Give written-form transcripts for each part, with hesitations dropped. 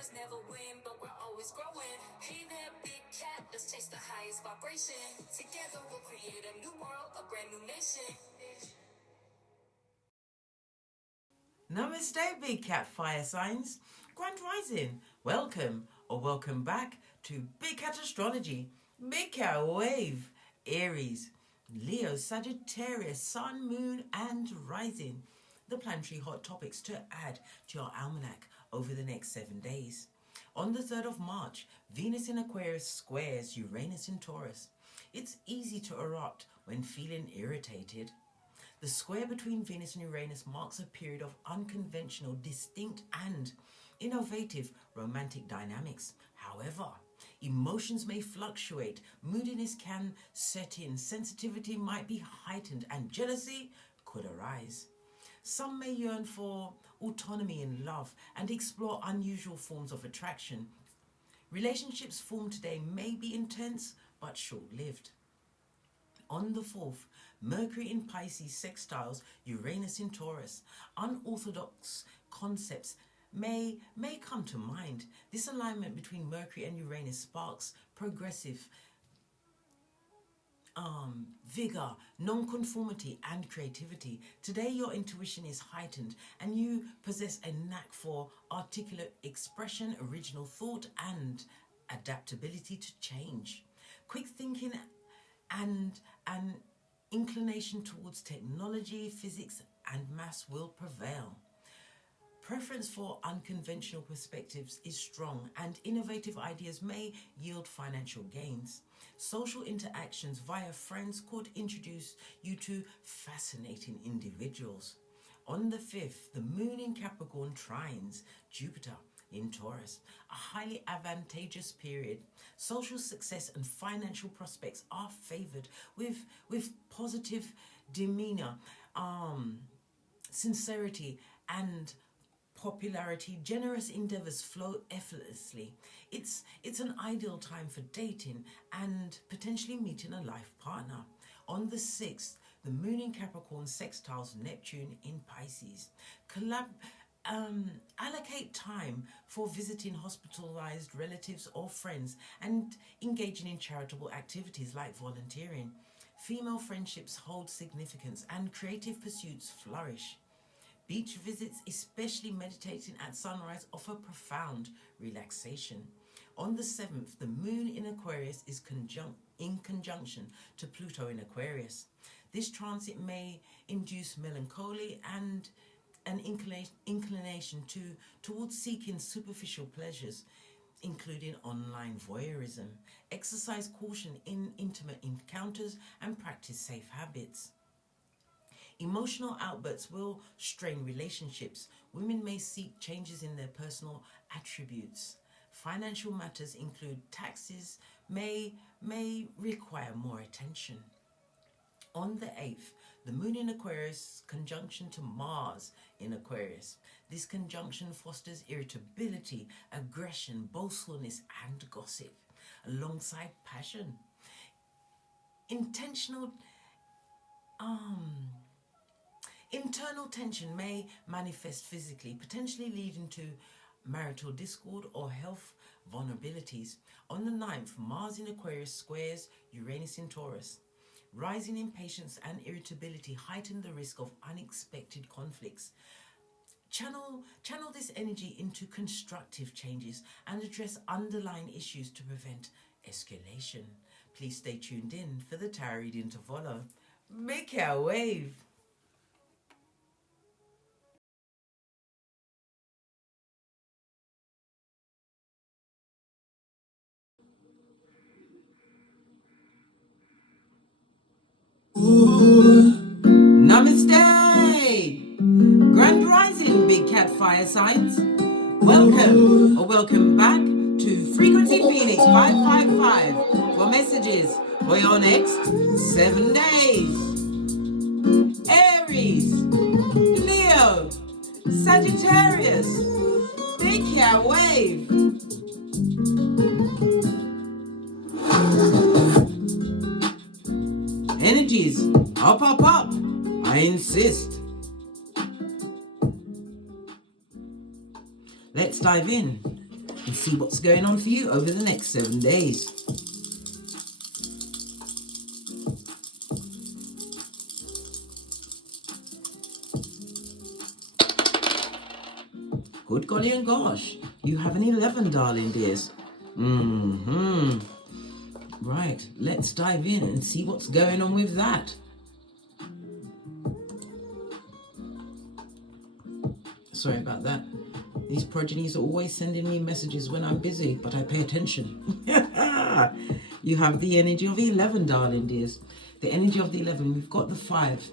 Winners never win, but we're always growing. Hey there, big cat, let's chase the highest vibration. Together we'll create a new world, a brand new nation. Namaste, big cat fire signs. Grand rising. Welcome or welcome back to Big Cat Astrology. Big Cat Wave. Aries, Leo, Sagittarius, Sun, Moon and Rising. The planetary hot topics to add to your almanac over the next 7 days. On the 3rd of March, Venus in Aquarius squares Uranus in Taurus. It's easy to erupt when feeling irritated. The square between Venus and Uranus marks a period of unconventional, distinct and innovative romantic dynamics. However, emotions may fluctuate, moodiness can set in, sensitivity might be heightened and jealousy could arise. Some may yearn for autonomy in love and explore unusual forms of attraction. Relationships formed today may be intense but short-lived. On the 4th, Mercury in Pisces sextiles Uranus in Taurus. Unorthodox concepts may come to mind. This alignment between Mercury and Uranus sparks progressive vigor, non-conformity and creativity. Today your intuition is heightened and you possess a knack for articulate expression, original thought and adaptability to change. Quick thinking and an inclination towards technology, physics and maths will prevail. Preference for unconventional perspectives is strong and innovative ideas may yield financial gains. Social interactions via friends could introduce you to fascinating individuals. On the 5th, the moon in Capricorn trines Jupiter in Taurus, a highly advantageous period. Social success and financial prospects are favoured with positive demeanour, sincerity and popularity. Generous endeavours flow effortlessly. It's an ideal time for dating and potentially meeting a life partner. On the 6th, the moon in Capricorn sextiles Neptune in Pisces. Allocate time for visiting hospitalized relatives or friends and engaging in charitable activities like volunteering. Female friendships hold significance and creative pursuits flourish. Beach visits, especially meditating at sunrise, offer profound relaxation. On the 7th, the moon in Aquarius is in conjunction to Pluto in Aquarius. This transit may induce melancholy and an inclination towards seeking superficial pleasures, including online voyeurism. Exercise caution in intimate encounters and practice safe habits. Emotional outbursts will strain relationships. Women may seek changes in their personal attributes. Financial matters include taxes may require more attention. On the 8th, the moon in Aquarius conjunction to Mars in Aquarius. This conjunction fosters irritability, aggression, boastfulness and gossip, alongside passion. Internal tension may manifest physically, potentially leading to marital discord or health vulnerabilities. On the 9th, Mars in Aquarius squares Uranus in Taurus. Rising impatience and irritability heighten the risk of unexpected conflicts. Channel this energy into constructive changes and address underlying issues to prevent escalation. Please stay tuned in for the tarot reading to follow. Make your wave. Namaste! Grand rising, big cat fire signs. Welcome or welcome back to Frequency Phoenix 555 for messages for your next 7 days. Aries, Leo, Sagittarius, big cat wave. Energies, up, I insist. Let's dive in. and see what's going on for you over the next 7 days. Good golly and gosh, you have an 11, darling dears. Right, let's dive in and see what's going on with that. Sorry about that. These progenies are always sending me messages when I'm busy, but I pay attention. You have the energy of the 11, darling dears. The energy of the 11, we've got the 5.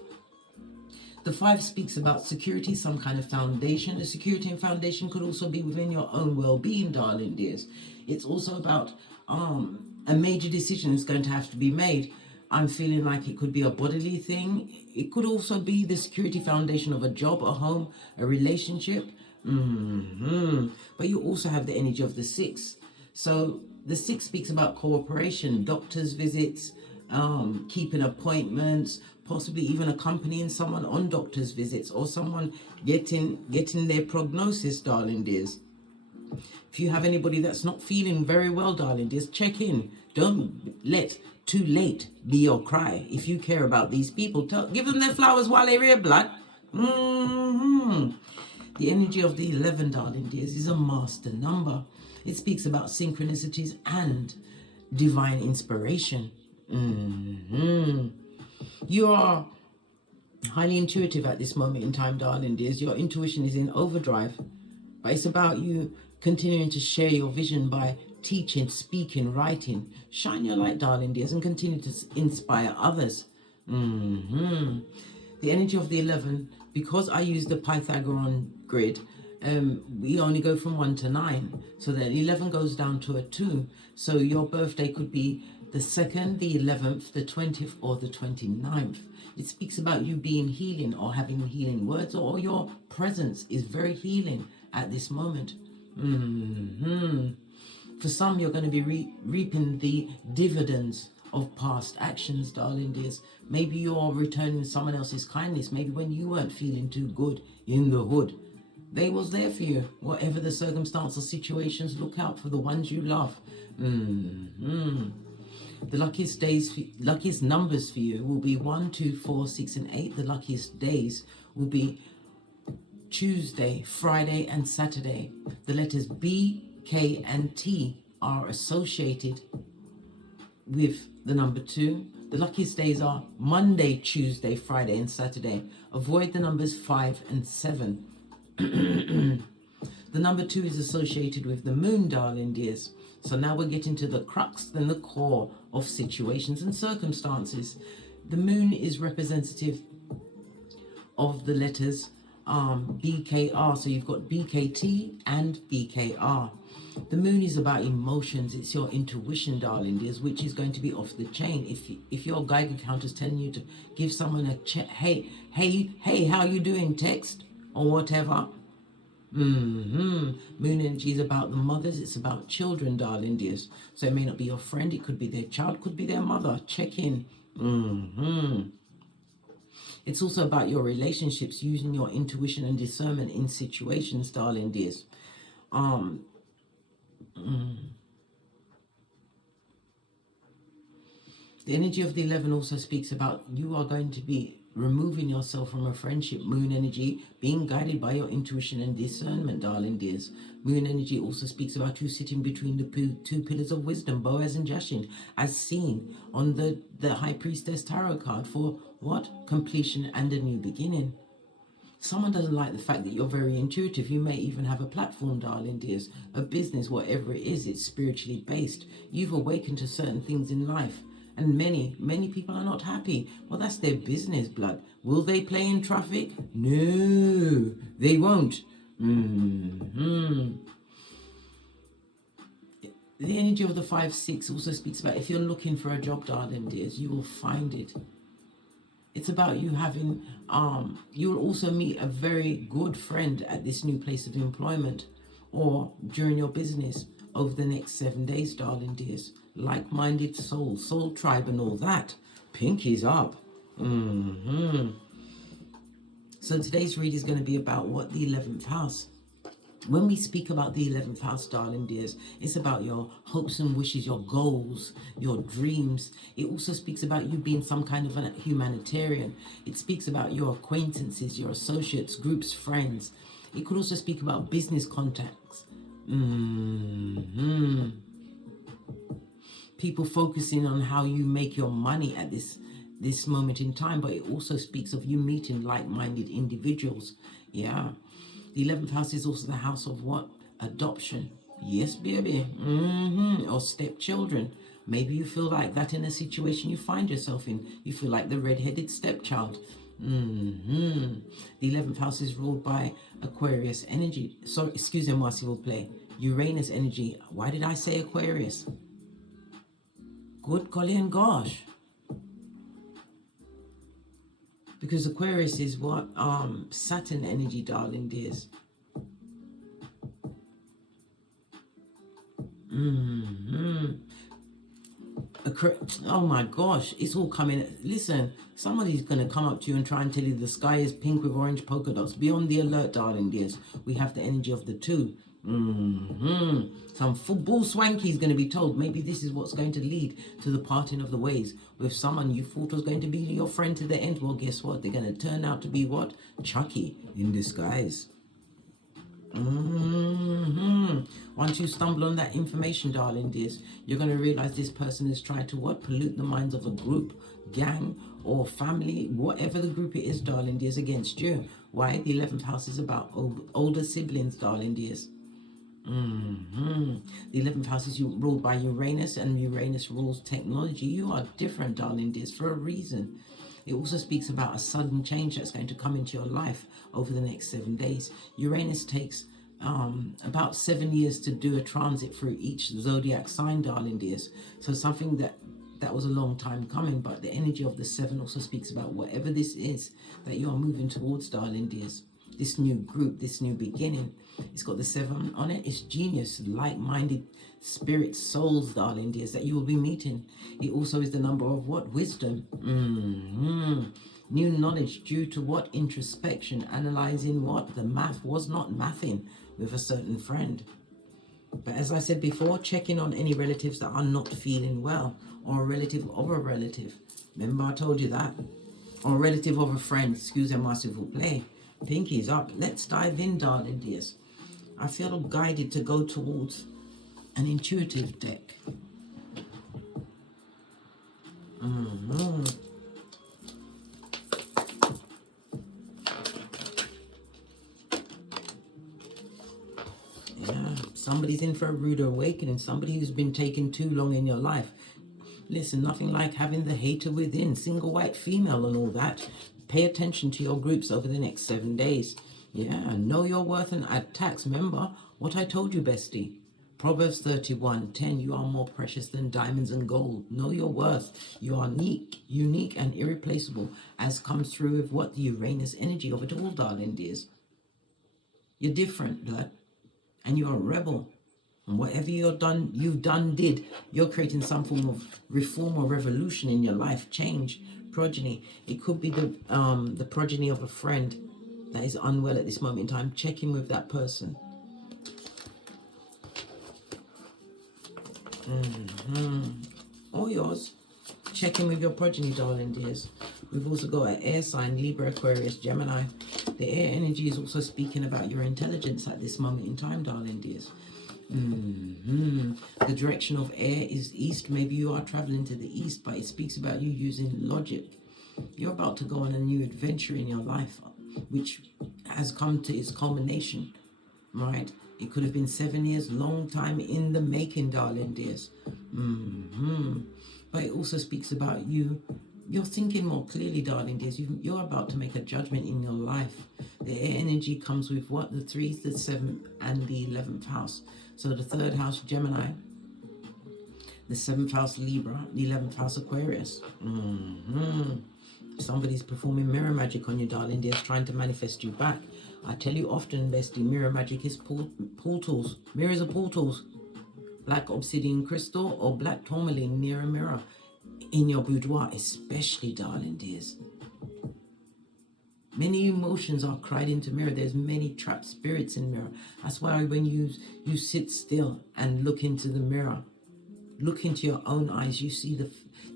The 5 speaks about security, some kind of foundation. The security and foundation could also be within your own well-being, darling dears. It's also about a major decision is going to have to be made. I'm feeling like it could be a bodily thing. It could also be the security foundation of a job, a home, a relationship. But you also have the energy of the 6. So the 6 speaks about cooperation, doctor's visits, keeping appointments, possibly even accompanying someone on doctor's visits, or someone getting their prognosis, darling dears. If you have anybody that's not feeling very well, darling dears, check in. Don't let too late be your cry. If you care about these people, give them their flowers while they're here, blood. The energy of the 11, darling dears, is a master number. It speaks about synchronicities and divine inspiration. You are highly intuitive at this moment in time, darling dears. Your intuition is in overdrive, but it's about you continuing to share your vision by teaching, speaking, writing. Shine your light, darling dears, and continue to inspire others. The energy of the 11, because I use the Pythagorean grid, we only go from 1 to 9. So then 11 goes down to a 2. So your birthday could be the 2nd, the 11th, the 20th, or the 29th. It speaks about you being healing or having healing words, or your presence is very healing at this moment. For some, you're going to be reaping the dividends of past actions, darling dears. Maybe you're returning someone else's kindness. Maybe when you weren't feeling too good in the hood, they was there for you. Whatever the circumstance or situations, look out for the ones you love. The luckiest numbers for you will be 1, 2, 4, 6, and 8. The luckiest days will be Tuesday, Friday, and Saturday. The letters B, K, and T are associated with the number 2. The luckiest days are Monday, Tuesday, Friday, and Saturday. Avoid the numbers 5 and 7. The number 2 is associated with the moon, darling dears. So now we're getting to the crux and the core of situations and circumstances. The moon is representative of the letters BKR. So you've got BKT and BKR. The moon is about emotions. It's your intuition, darling dears, which is going to be off the chain. If your Geiger counter's telling you to give someone a hey, how you doing, text or whatever. Moon energy is about the mothers. It's about children, darling dears. So it may not be your friend. It could be their child, could be their mother. Check in. It's also about your relationships, using your intuition and discernment in situations, darling dears. The energy of the 11 also speaks about you are going to be removing yourself from a friendship. Moon energy, being guided by your intuition and discernment, darling dears. Moon energy also speaks about you sitting between the two pillars of wisdom, Boaz and Jashin, as seen on the High Priestess Tarot card for what? Completion and a new beginning. Someone doesn't like the fact that you're very intuitive. You may even have a platform, darling dears, a business, whatever it is, it's spiritually based. You've awakened to certain things in life. And many people are not happy. Well, that's their business, blood. Will they play in traffic? No, they won't. The energy of the 5-6 also speaks about if you're looking for a job, darling dears, you will find it. It's about you having, you will also meet a very good friend at this new place of employment or during your business over the next 7 days, darling dears. Like-minded souls, soul tribe and all that. Pinkies up. So today's read is going to be about what the 11th house. When we speak about the 11th house, darling dears, it's about your hopes and wishes, your goals, your dreams. It also speaks about you being some kind of a humanitarian. It speaks about your acquaintances, your associates, groups, friends. It could also speak about business contacts. People focusing on how you make your money at this moment in time, but it also speaks of you meeting like-minded individuals. Yeah. The 11th house is also the house of what? Adoption. Yes, baby. Or stepchildren. Maybe you feel like that in a situation you find yourself in. You feel like the red-headed stepchild. The 11th house is ruled by Aquarius energy. Sorry, excusez-moi, s'il vous plaît. Uranus energy. Why did I say Aquarius? Good golly and gosh. Because Aquarius is what? Saturn energy, darling dears. Oh my gosh, it's all coming. Listen, somebody's going to come up to you and try and tell you the sky is pink with orange polka dots. Be on the alert, darling dears. We have the energy of the two. Some football swanky is going to be told. Maybe this is what's going to lead to the parting of the ways with someone you thought was going to be your friend to the end. Well, guess what? They're going to turn out to be what? Chucky in disguise. Once you stumble on that information, darling dears, you're going to realize this person is trying to what? Pollute the minds of a group, gang, or family, whatever the group it is, darling dears, against you. Why? The 11th house is about older siblings, darling dears. The 11th house is ruled by Uranus, and Uranus rules technology. You are different, darling dears, for a reason. It also speaks about a sudden change that's going to come into your life over the next 7 days. Uranus takes about 7 years to do a transit through each zodiac sign, darling dears. So something that was a long time coming, but the energy of the 7 also speaks about whatever this is that you are moving towards, darling dears. This new group, this new beginning. It's got the 7 on it. It's genius, like-minded spirits, souls, darling dears, that you will be meeting. It also is the number of what? Wisdom. New knowledge due to what? Introspection, analyzing what? The math was not mathing with a certain friend. But as I said before, checking on any relatives that are not feeling well, or a relative of a relative. Remember I told you that? Or a relative of a friend. Excusez-moi, s'il vous plaît. Pinkies up. Let's dive in, darling dears. I feel guided to go towards an intuitive deck. Yeah, somebody's in for a rude awakening. Somebody who's been taken too long in your life. Listen, nothing like having the hater within, single white female and all that. Pay attention to your groups over the next 7 days. Yeah, know your worth and add tax. Remember what I told you, bestie. Proverbs 31:10. You are more precious than diamonds and gold. Know your worth. You are unique and irreplaceable, as comes through with what? The Uranus energy of it all, darling dears. You're different, blood. And you're a rebel. And whatever you've done, you're creating some form of reform or revolution in your life, change, progeny. It could be the progeny of a friend that is unwell at this moment in time. Check in with that person. All yours. Check in with your progeny, darling dears. We've also got an air sign, Libra, Aquarius, Gemini. The air energy is also speaking about your intelligence at this moment in time, darling dears. The direction of air is east. Maybe you are traveling to the east, but it speaks about you using logic. You're about to go on a new adventure in your life, which has come to its culmination, right? It could have been 7 years, long time in the making, darling dears. But it also speaks about you're thinking more clearly, darling dears. You're about to make a judgment in your life. The air energy comes with what? The 3, the 7, and the 11th house. So the 3rd house, Gemini. The 7th house, Libra. The 11th house, Aquarius. Somebody's performing mirror magic on you, darling dears, trying to manifest you back. I tell you often, bestie, mirror magic is portals. Mirrors are portals. Black obsidian crystal or black tourmaline near a mirror in your boudoir, especially, darling dears. Many emotions are cried into mirror. There's many trapped spirits in mirror. That's why when you sit still and look into the mirror, look into your own eyes, you see the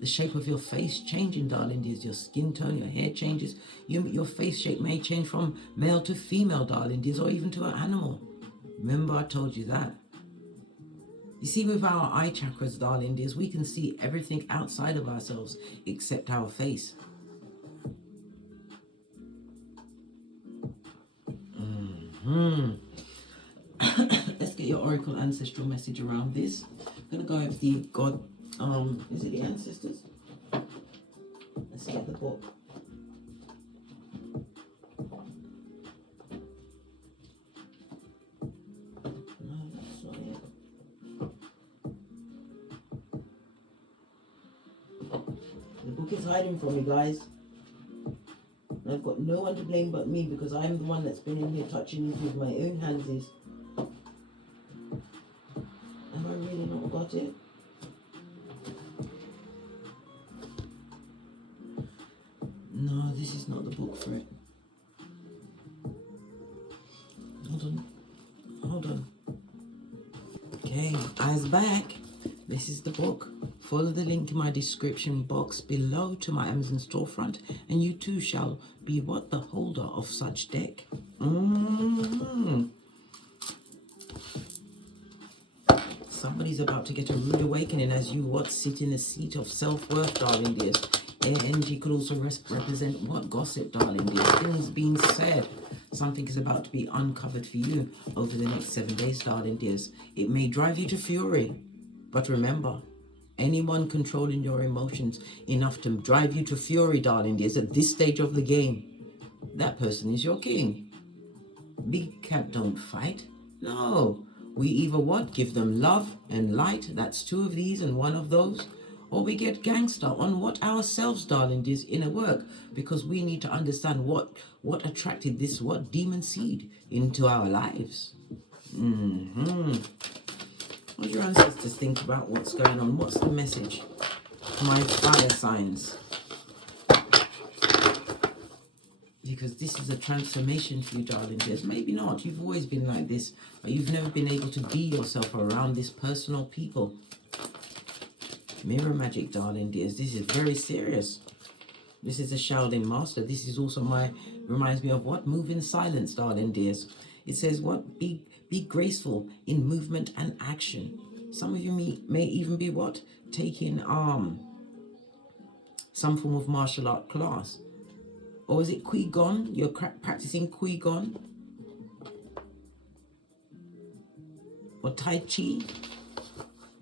shape of your face changing, darling dears. Your skin tone, your hair changes. Your face shape may change from male to female, darling dears, or even to an animal. Remember I told you that. You see, with our eye chakras, darling dears, we can see everything outside of ourselves except our face. Let's get your oracle ancestral message around this. I'm going to go with the God, is it the ancestors? Let's get the book. No, that's not it. The book is hiding from me, guys. I've got no one to blame but me, because I'm the one that's been in here touching it with my own hands. Have I really not got it? No, this is not the book for it. Hold on. Okay, eyes back. This is the book. Follow the link in my description box below to my Amazon storefront, and you too shall be what? The holder of such deck. Somebody's about to get a rude awakening as you sit in a seat of self-worth, darling dears. Air energy could also represent what? Gossip, darling dears. Things being said. Something is about to be uncovered for you over the next 7 days, darling dears. It may drive you to fury, but remember, anyone controlling your emotions enough to drive you to fury, darling dears, at this stage of the game, that person is your king. Big cat don't fight. No. We either what? Give them love and light. That's 2 of these and 1 of those. Or we get gangster on what? Ourselves, darling dears, inner work. Because we need to understand what attracted this demon seed into our lives. What do your ancestors think about what's going on? What's the message for my fire signs? Because this is a transformation for you, darling dears. Maybe not. You've always been like this, but you've never been able to be yourself around this personal people. Mirror magic, darling dears. This is very serious. This is a Shaolin master. This is also reminds me of what? Move in silence, darling dears. It says what? Be graceful in movement and action. Some of you may even be what? Taking some form of martial art class. Or is it Qigong? You're practicing Qigong? Or Tai Chi?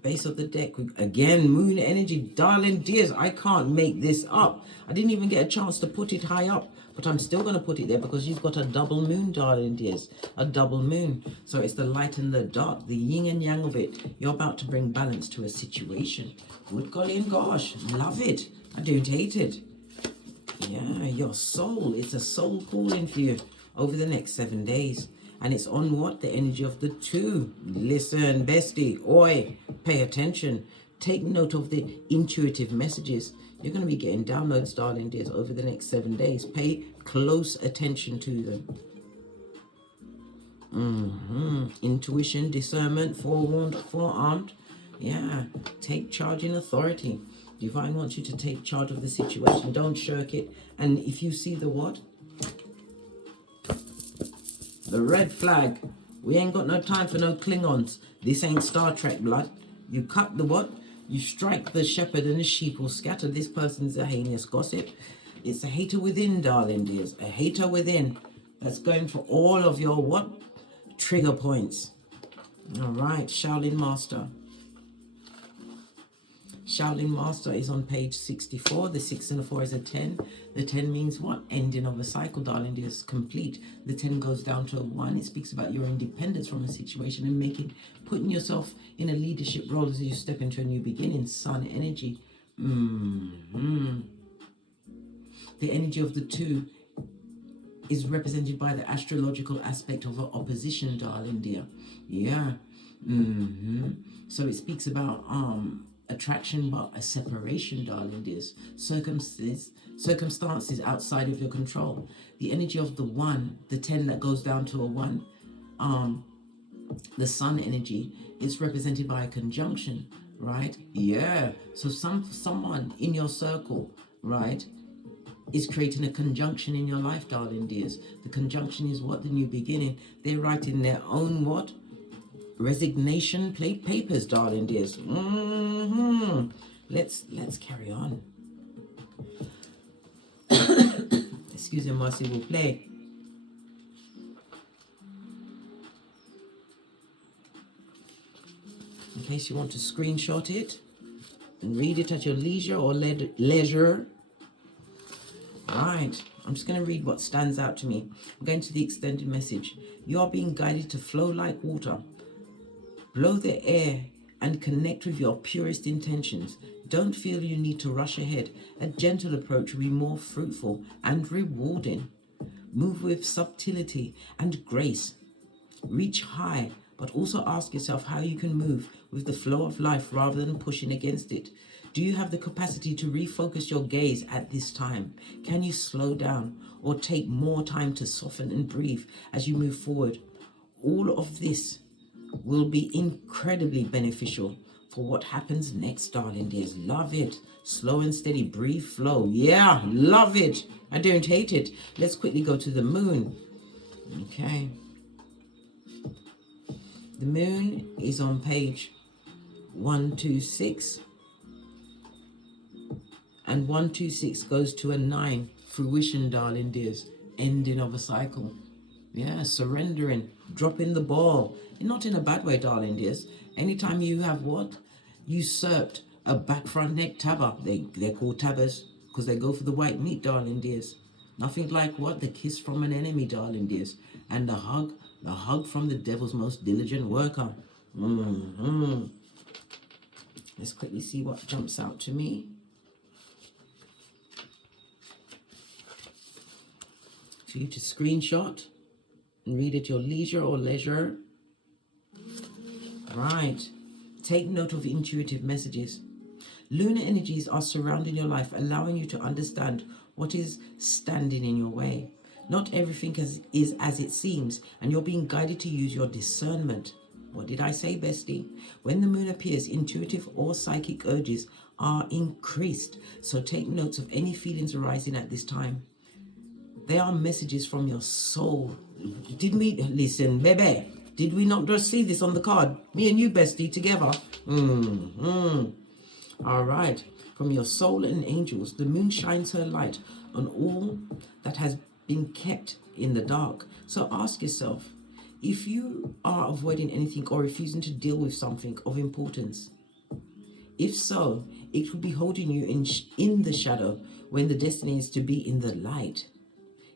Base of the deck. Again, moon energy. Darling dears, I can't make this up. I didn't even get a chance to put it high up. But I'm still going to put it there because you've got a double moon, darling dears. A double moon. So it's the light and the dark, the yin and yang of it. You're about to bring balance to a situation. Good golly and gosh. Love it. I don't hate it. Yeah, your soul. It's a soul calling for you over the next 7 days. And it's on what? The energy of the 2. Listen, bestie. Oi. Pay attention. Take note of the intuitive messages. You're going to be getting downloads, darling dears, over the next 7 days. Pay close attention to them. Intuition, discernment, forewarned, forearmed. Yeah. Take charge in authority. Divine wants you to take charge of the situation. Don't shirk it. And if you see the what? The red flag. We ain't got no time for no Klingons. This ain't Star Trek, blood. You cut the what? You strike the shepherd and the sheep will scatter. This person's a heinous gossip. It's a hater within, darling dears. A hater within. That's going for all of your what? Trigger points. All right, Shaolin Master. Shaolin Master is on page 64. The 6 and the 4 is a 10. The 10 means what? Ending of a cycle, darling dears, complete. The 10 goes down to a 1. It speaks about your independence from a situation and putting yourself in a leadership role as you step into a new beginning. Sun energy. The energy of the 2 is represented by the astrological aspect of an opposition, darling dear. Yeah. So it speaks about attraction but a separation, darling dears. Circumstances outside of your control. The energy of the 1, the 10 that goes down to a 1, the sun energy, is represented by a conjunction, right? Yeah. So someone in your circle, right, is creating a conjunction in your life, darling dears. The conjunction is what? The new beginning. They're writing their own what? Resignation papers, darling dears. Let's carry on. Excuse me, Marcy will play. In case you want to screenshot it and read it at your leisure or leisure. Right, I'm just going to read what stands out to me. I'm going to the extended message. You are being guided to flow like water. Blow the air and connect with your purest intentions. Don't feel you need to rush ahead. A gentle approach will be more fruitful and rewarding. Move with subtlety and grace. Reach high, but also ask yourself how you can move with the flow of life rather than pushing against it. Do you have the capacity to refocus your gaze at this time? Can you slow down or take more time to soften and breathe as you move forward? All of this will be incredibly beneficial for what happens next, darling dears. Love it. Slow and steady, breathe, flow. Yeah, love it. I don't hate it. Let's quickly go to the moon. Okay. The moon is on page 126. And 126 goes to a 9. Fruition, darling dears. Ending of a cycle. Yeah, surrendering. Dropping the ball. Not in a bad way, darling dears. Anytime you have what? Usurped a back front neck tabber. They're called tabbers because they go for the white meat, darling dears. Nothing like what? The kiss from an enemy, darling dears. And the hug from the devil's most diligent worker. Let's quickly see what jumps out to me. For you to screenshot and read at your leisure or leisure. Right. Take note of intuitive messages. Lunar energies are surrounding your life, allowing you to understand what is standing in your way. Not everything is as it seems, and you're being guided to use your discernment. What did I say, bestie? When the moon appears, intuitive or psychic urges are increased. So take notes of any feelings arising at this time. They are messages from your soul. Did we listen, baby? Did we not just see this on the card? Me and you, bestie, together. All right. From your soul and angels, the moon shines her light on all that has been kept in the dark. So ask yourself, if you are avoiding anything or refusing to deal with something of importance, if so, it will be holding you in the shadow when the destiny is to be in the light.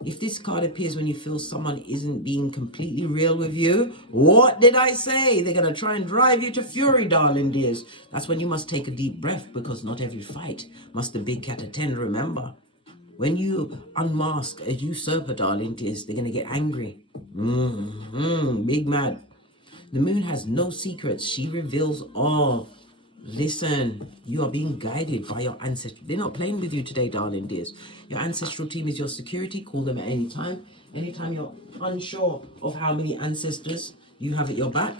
If this card appears when you feel someone isn't being completely real with you, what did I say? They're going to try and drive you to fury, darling dears. That's when you must take a deep breath, because not every fight must the big cat attend, remember. When you unmask a usurper, darling dears, they're going to get angry. Big mad. The moon has no secrets. She reveals all. Listen, you are being guided by your ancestors. They're not playing with you today, darling dears. Your ancestral team is your security. Call them at any time. Anytime you're unsure of how many ancestors you have at your back,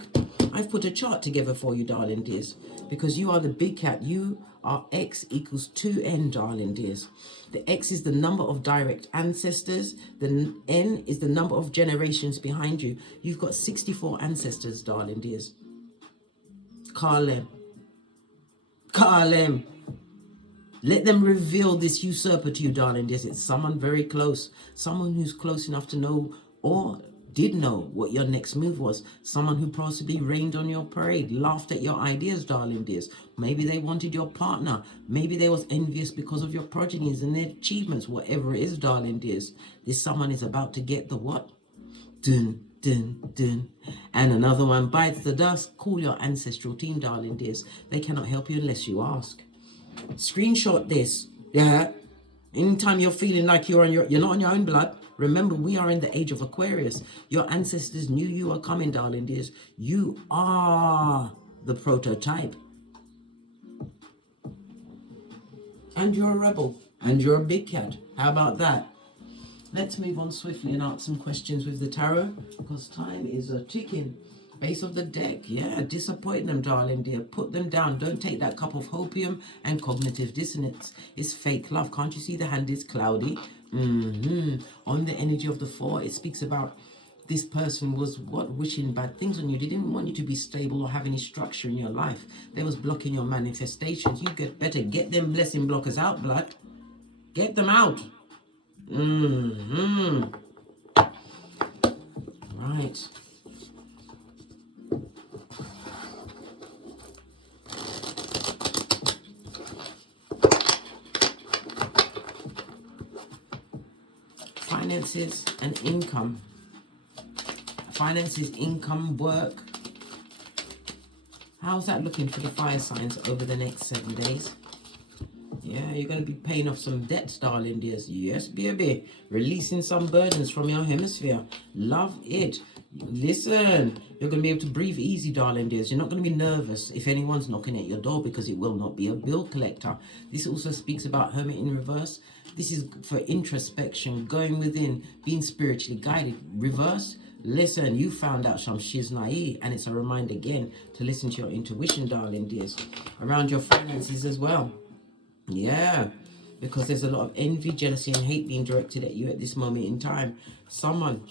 I've put a chart together for you, darling dears, because you are the big cat. You are X equals 2N, darling dears. The X is the number of direct ancestors. The N is the number of generations behind you. You've got 64 ancestors, darling dears. Call them. Call them. Let them reveal this usurper to you, darling dears. It's someone very close. Someone who's close enough to know or did know what your next move was. Someone who possibly rained on your parade, laughed at your ideas, darling dears. Maybe they wanted your partner. Maybe they was envious because of your progenies and their achievements. Whatever it is, darling dears. This someone is about to get the what? Dun, dun, dun. And another one bites the dust. Call your ancestral team, darling dears. They cannot help you unless you ask. Screenshot this. Yeah. Anytime you're feeling like you're not on your own blood, remember we are in the age of Aquarius. Your ancestors knew you were coming, darling dears. You are the prototype. And you're a rebel. And you're a big cat. How about that? Let's move on swiftly and ask some questions with the tarot, because time is a ticking. Base of the deck, yeah, disappoint them, darling dear. Put them down. Don't take that cup of hopium and cognitive dissonance. It's fake love. Can't you see the hand is cloudy? On the energy of the 4, it speaks about this person was wishing bad things on you. They didn't want you to be stable or have any structure in your life. They was blocking your manifestations. You get better. Get them blessing blockers out, blood. Get them out. Right. Finances and income. Finances, income, work. How's that looking for the fire signs over the next 7 days? Yeah, you're going to be paying off some debts, darling dears. Yes, baby. Releasing some burdens from your hemisphere. Love it. Listen, you're going to be able to breathe easy, darling dears. You're not going to be nervous if anyone's knocking at your door, because it will not be a bill collector. This also speaks about Hermit in reverse. This is for introspection, going within, being spiritually guided. Reverse, listen, you found out some shiznai, and it's a reminder again to listen to your intuition, darling dears, around your finances as well. Yeah, because there's a lot of envy, jealousy, and hate being directed at you at this moment in time. Someone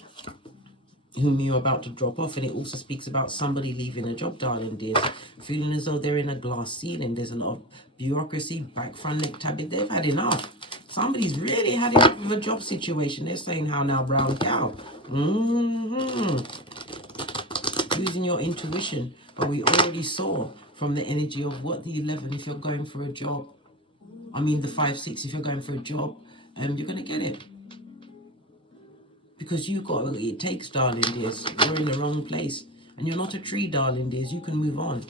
whom you're about to drop off, and it also speaks about somebody leaving a job, darling dears, feeling as though they're in a glass ceiling. There's a lot of bureaucracy, back front neck tabbing. They've had enough. Somebody's really had enough of a job situation. They're saying, how now, brown cow? Using your intuition. But we already saw from the energy of what the 11, if you're going for a job, I mean the 5-6, if you're going for a job, you're going to get it. Because you got what it takes, darling dears. You're in the wrong place. And you're not a tree, darling dears. You can move on.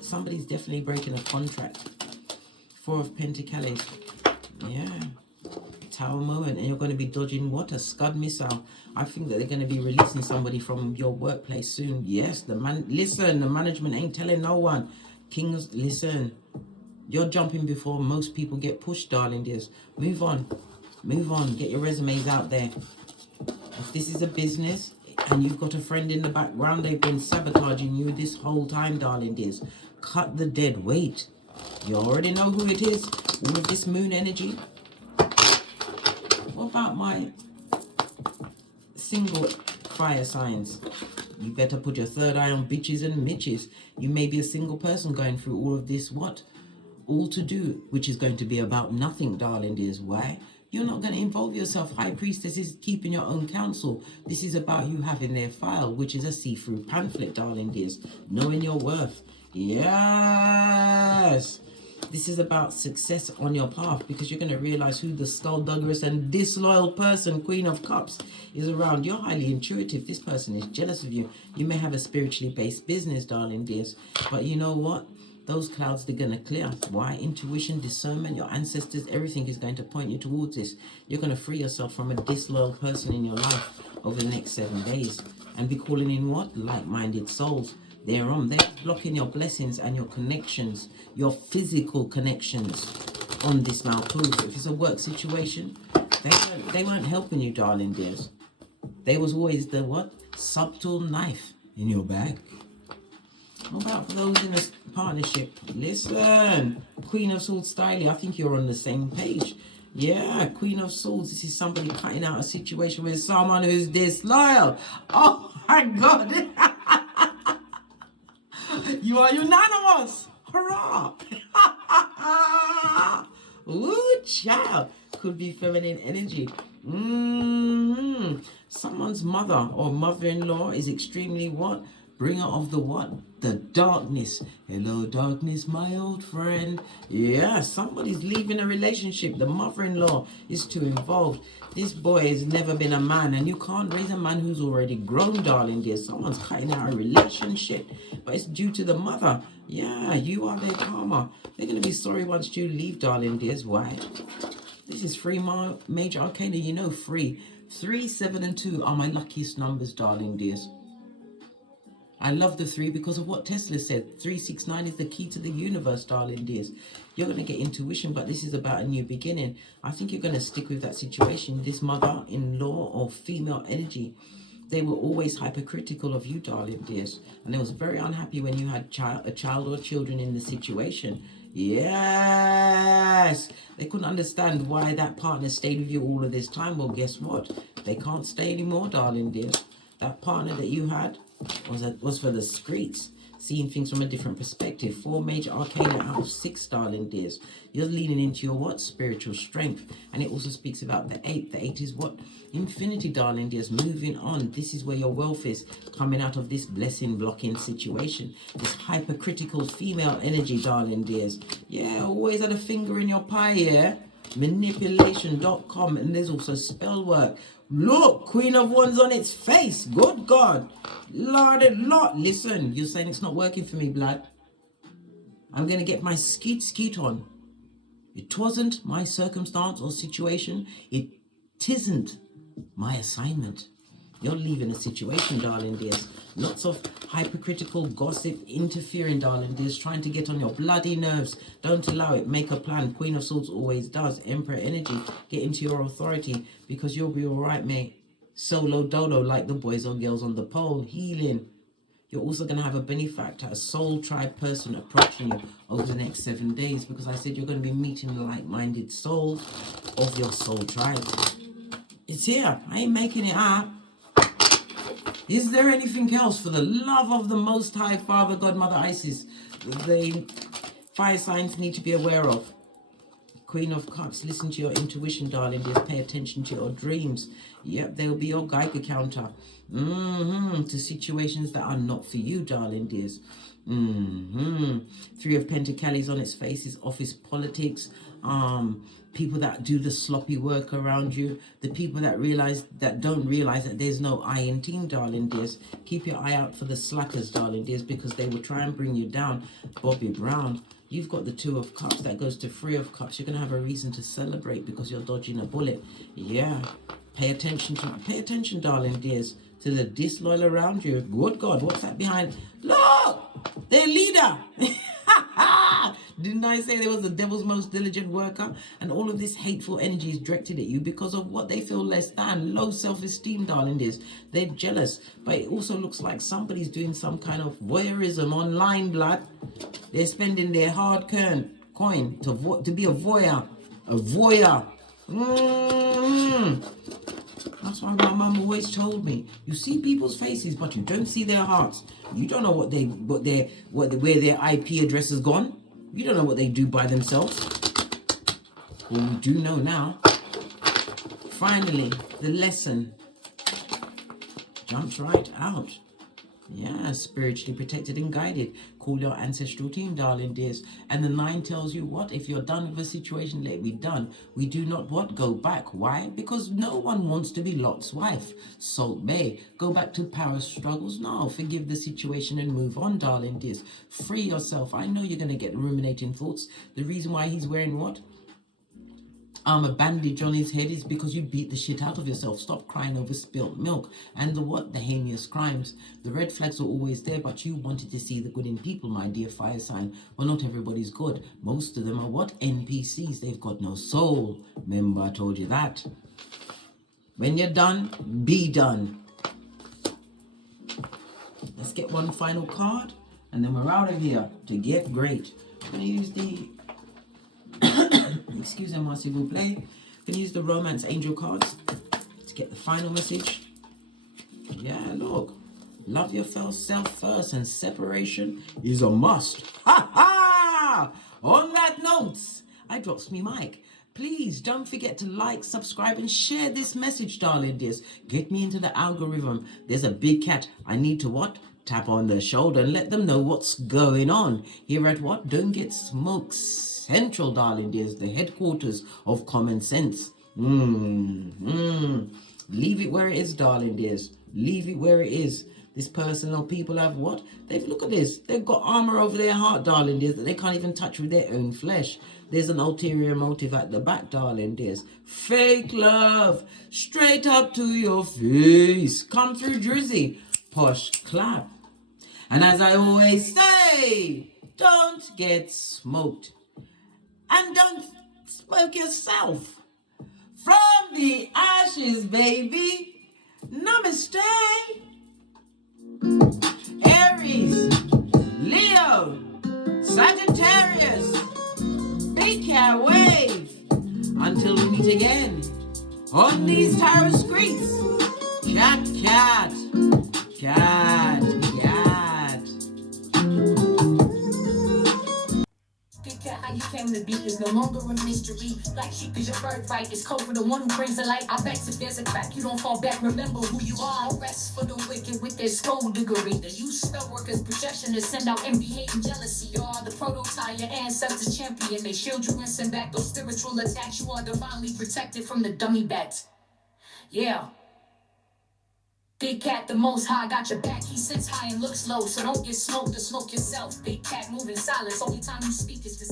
Somebody's definitely breaking a contract. 4 of Pentacles. Yeah. Tower moment. And you're going to be dodging what? A Scud missile. I think that they're going to be releasing somebody from your workplace soon. Yes, the management ain't telling no one. Kings, listen. You're jumping before most people get pushed, darling dears. Move on. Move on. Get your resumes out there. If this is a business and you've got a friend in the background, they've been sabotaging you this whole time, darling dears. Cut the dead weight. You already know who it is with this moon energy. What about my single fire signs? You better put your third eye on bitches and mitches. You may be a single person going through all of this, what? All to do, which is going to be about nothing, darling dears. Why? You're not going to involve yourself. High Priestess is keeping your own counsel. This is about you having their file, which is a see-through pamphlet, darling dears. Knowing your worth. Yes. This is about success on your path, because you're going to realize who the skullduggerous and disloyal person, Queen of Cups, is around. You're highly intuitive. This person is jealous of you. You may have a spiritually based business, darling dears. But you know what? Those clouds, they're going to clear. Why? Intuition, discernment, your ancestors, everything is going to point you towards this. You're going to free yourself from a disloyal person in your life over the next 7 days. And be calling in what? Like-minded souls. They're blocking your blessings and your connections, your physical connections on this now too. So if it's a work situation, they weren't helping you, darling dears. They was always the what? Subtle knife in your bag. What about for those in a partnership? Listen, Queen of Swords styling, I think you're on the same page. Yeah, Queen of Swords, this is somebody cutting out a situation with someone who's disloyal. Oh my God. You are unanimous. Hurrah. Ooh, child. Could be feminine energy. Someone's mother or mother-in-law is extremely what? Bringer of the what? The darkness. Hello, darkness, my old friend. Yeah, somebody's leaving a relationship. The mother-in-law is too involved. This boy has never been a man, and you can't raise a man who's already grown, darling dear. Someone's cutting out a relationship, but it's due to the mother. Yeah, you are their karma. They're going to be sorry once you leave, darling dears. Why? This is 3 major arcana. You know, 3, 7, and 2 are my luckiest numbers, darling dears. I love the 3 because of what Tesla said. 369 is the key to the universe, darling dears. You're going to get intuition, but this is about a new beginning. I think you're going to stick with that situation. This mother-in-law or female energy, they were always hypercritical of you, darling dears. And they was very unhappy when you had a child or children in the situation. Yes! They couldn't understand why that partner stayed with you all of this time. Well, guess what? They can't stay anymore, darling dears. That partner that you had was for the streets, seeing things from a different perspective. 4 major arcana out of 6, darling dears. You're leaning into your what? Spiritual strength. And it also speaks about the 8. The 8 is what? Infinity, darling dears. Moving on. This is where your wealth is coming out of this blessing blocking situation. This hypercritical female energy, darling dears. Yeah, always had a finger in your pie, yeah? Manipulation.com. And there's also spell work. Look, Queen of Wands on its face. Good God. Lord. Listen, you're saying it's not working for me, blood. I'm going to get my skeet on. It wasn't my circumstance or situation. It isn't my assignment. You're leaving a situation, darling dears. Lots of hypercritical gossip interfering, darling dears, trying to get on your bloody nerves. Don't allow it. Make a plan. Queen of Swords always does. Emperor energy. Get into your authority because you'll be all right, mate. Solo dodo like the boys or girls on the pole. Healing. You're also going to have a benefactor, a soul tribe person approaching you over the next 7 days, because I said you're going to be meeting like-minded souls of your soul tribe. It's here. I ain't making it up. Is there anything else, for the love of the Most High Father, God, Mother Isis, the fire signs need to be aware of? Queen of Cups, listen to your intuition, darling. Just pay attention to your dreams. Yep, they'll be your Geiger counter. To situations that are not for you, darling dears. 3 of Pentacles on its face is office politics. People that do the sloppy work around you, the people that don't realize that there's no I in team, darling dears. Keep your eye out for the slackers, darling dears, because they will try and bring you down. Bobby Brown, you've got the 2 of Cups that goes to 3 of Cups. You're gonna have a reason to celebrate because you're dodging a bullet. Yeah, pay attention, darling dears, to the disloyal around you. Good God, what's that behind? Look, their leader. Didn't I say there was the devil's most diligent worker? And all of this hateful energy is directed at you because of what they feel less than. Low self-esteem, darling dears. They're jealous. But it also looks like somebody's doing some kind of voyeurism online, blood. They're spending their hard-earned coin to be a voyeur. A voyeur. That's why my mum always told me, you see people's faces, but you don't see their hearts. You don't know where their IP address has gone. You don't know what they do by themselves. Well, you do know now. Finally, the lesson jumps right out. Yeah, spiritually protected and guided. Call your ancestral team, darling dears. And the 9 tells you what? If you're done with a situation, let it be done. We do not what? Go back. Why? Because no one wants to be Lot's wife. Salt Bay. Go back to power struggles? No, forgive the situation and move on, darling dears. Free yourself. I know you're going to get ruminating thoughts. The reason why he's wearing what? A bandage on his head is because you beat the shit out of yourself. Stop crying over spilt milk. And the what? The heinous crimes. The red flags are always there, but you wanted to see the good in people, my dear fire sign. Well, not everybody's good. Most of them are what? NPCs. They've got no soul. Remember, I told you that. When you're done, be done. Let's get one final card, and then we're out of here to get great. I'm going to use the... excuse me, s'il vous plaît. I'm going to use the Romance Angel cards to get the final message. Yeah, look. Love yourself first, and separation is a must. Ha ha! On that note, I drops me mic. Please don't forget to like, subscribe, and share this message, darling dears. Get me into the algorithm. There's a big cat. I need to what? Tap on the shoulder and let them know what's going on. Here at what? Don't Get Smoked Central, darling dears, the headquarters of common sense. Leave it where it is, darling dears. Leave it where it is. This person or people have what? Look at this. They've got armor over their heart, darling dears, that they can't even touch with their own flesh. There's an ulterior motive at the back, darling dears. Fake love. Straight up to your face. Come through Drizzy. Posh clap. And as I always say, don't get smoked. And don't smoke yourself. From the ashes, baby. Namaste. Aries, Leo, Sagittarius, big cat wave. Until we meet again on these tarot streets. Cat, cat, cat, cat. How you came to be is no longer a mystery. Black sheep is your birthright. It's code for the one who brings the light. I bet if there's a crack, you don't fall back. Remember who you are. No rest for the wicked with their skullduggery. The use spell workers' projection to send out envy, hate, and jealousy. You are the prototype, your ancestors champion. They shield you and send back those spiritual attacks. You are divinely protected from the dummy bats. Yeah. Big cat, the most high, got your back. He sits high and looks low, so don't get smoked or smoke yourself. Big cat, moving silence. Only time you speak is to